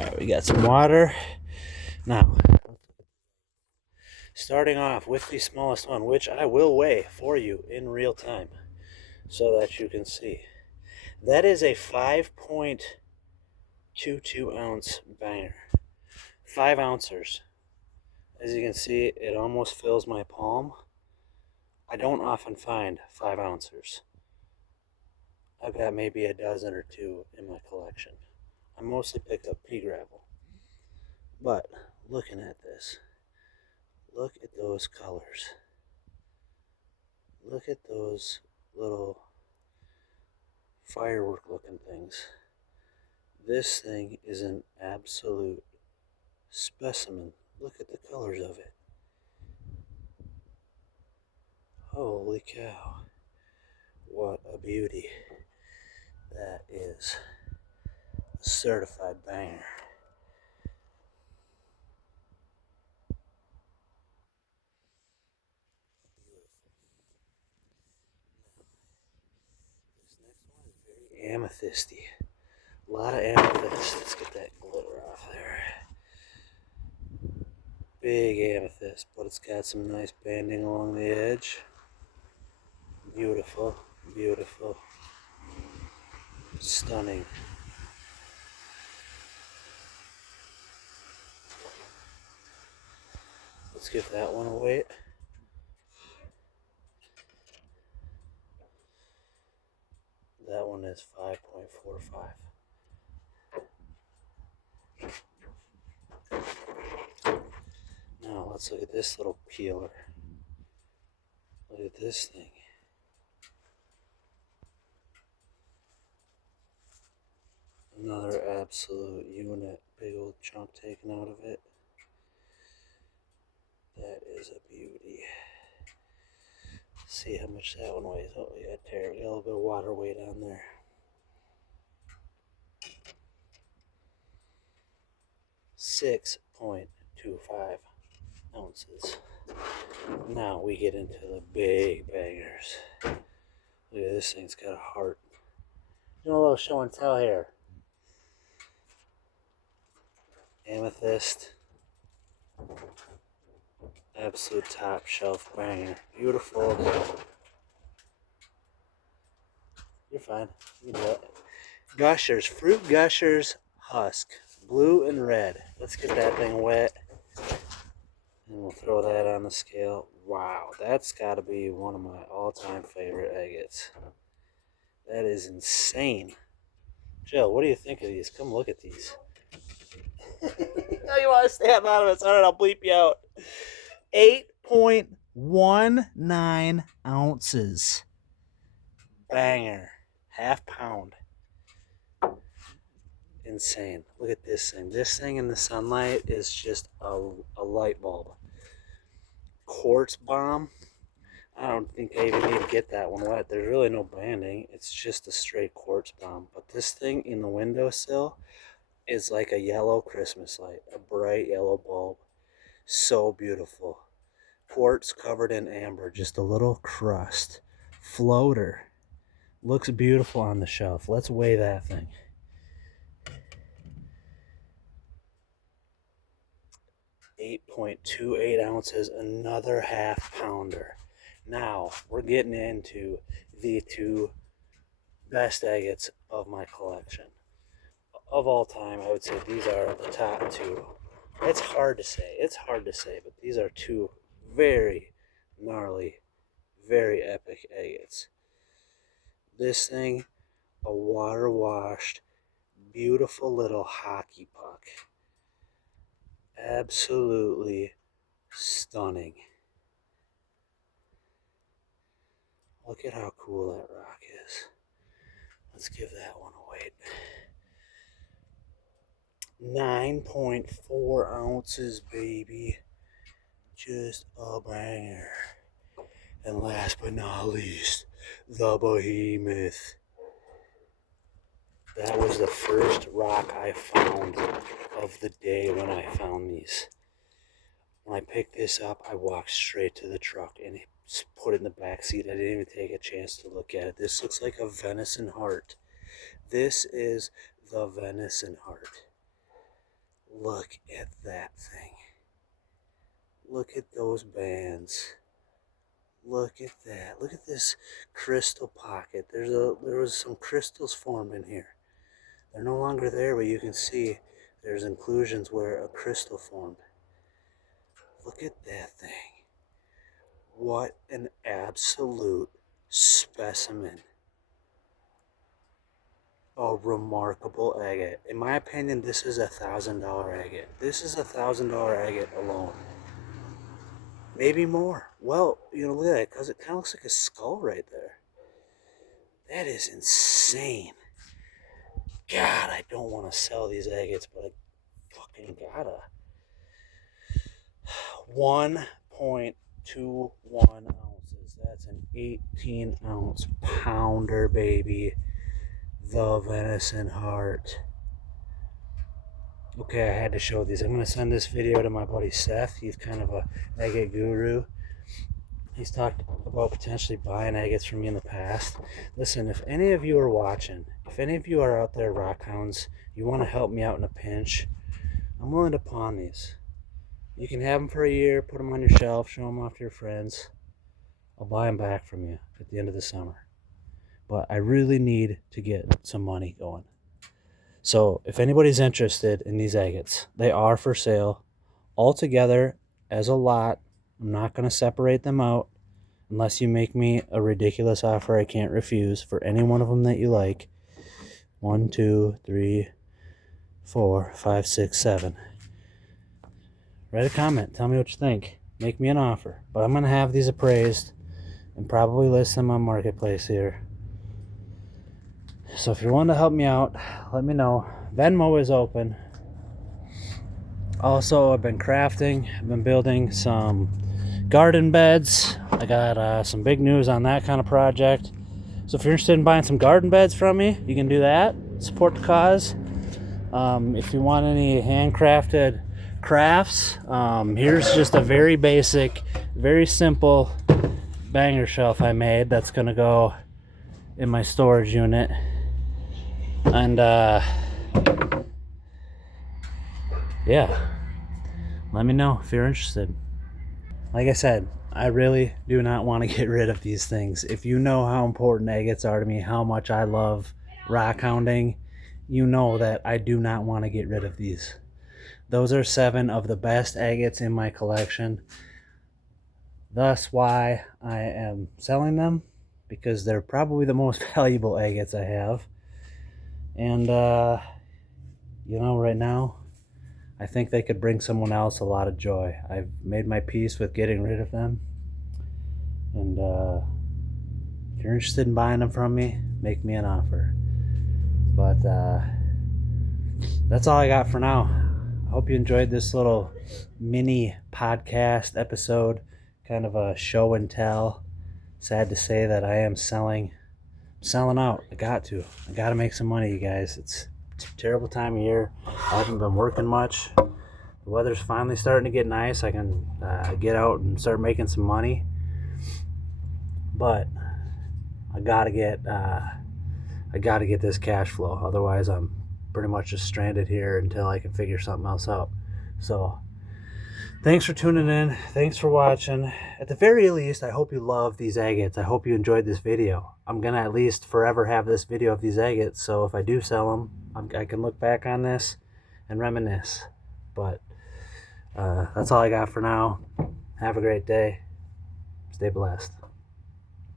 Alright, we got some water. Now, starting off with the smallest one, which I will weigh for you in real time so that you can see. That is a 5.22 ounce banger. 5 ounces. As you can see, it almost fills my palm. I don't often find 5 ounces. I've got maybe a dozen or two in my collection. I mostly pick up pea gravel. But looking at this, look at those colors. Look at those little firework looking things. This thing is an absolute specimen. Look at the colors of it. Holy cow. What a beauty. That is a certified banger. This next one is very amethysty. A lot of amethyst. Let's get that glitter off there. Big amethyst, but it's got some nice banding along the edge. Beautiful, beautiful, stunning. Let's give that one a weight. That one is 5.45. Now let's look at this little peeler. Look at this thing. Another absolute unit. Big old chunk taken out of it. That is a beauty. See how much that one weighs. Oh, yeah, tear. We got a little bit of water weight on there. 6.25 ounces. Now we get into the big bangers. Look at this thing, it's got a heart. Doing a little show and tell here. Amethyst. Absolute top shelf banger. Beautiful. You're fine. You can do it. Gushers. Fruit Gushers Husk. Blue and red. Let's get that thing wet. And we'll throw that on the scale. Wow, that's got to be one of my all-time favorite agates. That is insane. Jill, what do you think of these? Come look at these. Oh, you want to stay anonymous? All right, I'll bleep you out. 8.19 ounces. Banger. Half pound. Insane. Look at this thing. This thing in the sunlight is just a light bulb. Quartz bomb. I don't think I even need to get that one wet. There's really no banding. It's just a straight quartz bomb. But this thing in the windowsill is like a yellow Christmas light. A bright yellow bulb. So beautiful. Quartz covered in amber. Just a little crust. Floater. Looks beautiful on the shelf. Let's weigh that thing. 8.28 ounces, another half pounder. Now we're getting into the two best agates of my collection. Of all time, I would say these are the top two. It's hard to say. But these are two very gnarly, very epic agates. This thing, a water-washed, beautiful little hockey puck. Absolutely stunning. Look at how cool that rock is. Let's give that one a weight. 9.4 ounces, baby. Just a banger. And last but not least, the behemoth. That was the first rock I found of the day when I found these. When I picked this up, I walked straight to the truck and put it in the back seat. I didn't even take a chance to look at it. This looks like a venison heart. This is the venison heart. Look at that thing. Look at those bands. Look at that. Look at this crystal pocket. There was some crystals formed in here. They're no longer there, but you can see there's inclusions where a crystal formed. Look at that thing. What an absolute specimen. A remarkable agate. In my opinion, this is $1,000 agate. This is $1,000 agate alone. Maybe more. Well, look at that, because it kind of looks like a skull right there. That is insane. God, I don't want to sell these agates, but I fucking gotta. 1.21 ounces. That's an 18-ounce pounder, baby. The venison heart. Okay, I had to show these. I'm going to send this video to my buddy Seth. He's kind of a agate guru. He's talked about potentially buying agates from me in the past. Listen, if any of you are watching, if any of you are out there, rock hounds, you want to help me out in a pinch, I'm willing to pawn these. You can have them for a year, put them on your shelf, show them off to your friends. I'll buy them back from you at the end of the summer. But I really need to get some money going. So if anybody's interested in these agates, they are for sale all together as a lot. I'm not going to separate them out unless you make me a ridiculous offer I can't refuse for any one of them that you like. 1, 2, 3, 4, 5, 6, 7. Write a comment. Tell me what you think. Make me an offer. But I'm going to have these appraised and probably list them on Marketplace here. So if you're wanting to help me out, let me know. Venmo is open. Also, I've been crafting. I've been building some garden beds. I got some big news on that kind of project. So if you're interested in buying some garden beds from me, you can do that. Support the cause. If you want any handcrafted crafts, here's just a very basic, very simple banger shelf I made that's going to go in my storage unit. And yeah, let me know if you're interested. Like I said, I really do not want to get rid of these things. If you know how important agates are to me, how much I love rock hounding, you know that I do not want to get rid of these. Those are 7 of the best agates in my collection. Thus why I am selling them, because they're probably the most valuable agates I have. And right now I think they could bring someone else a lot of joy. I've made my peace with getting rid of them. And if you're interested in buying them from me, make me an offer. But that's all I got for now. I hope you enjoyed this little mini podcast episode, kind of a show and tell. Sad to say that I am selling out. I got to make some money, you guys. It's a terrible time of year. I haven't been working much. The weather's finally starting to get nice. I can get out and start making some money. But I gotta get this cash flow. Otherwise, I'm pretty much just stranded here until I can figure something else out. So thanks for tuning in. Thanks for watching. At the very least, I hope you love these agates. I hope you enjoyed this video. I'm going to at least forever have this video of these agates. So if I do sell them, I can look back on this and reminisce. But that's all I got for now. Have a great day. Stay blessed.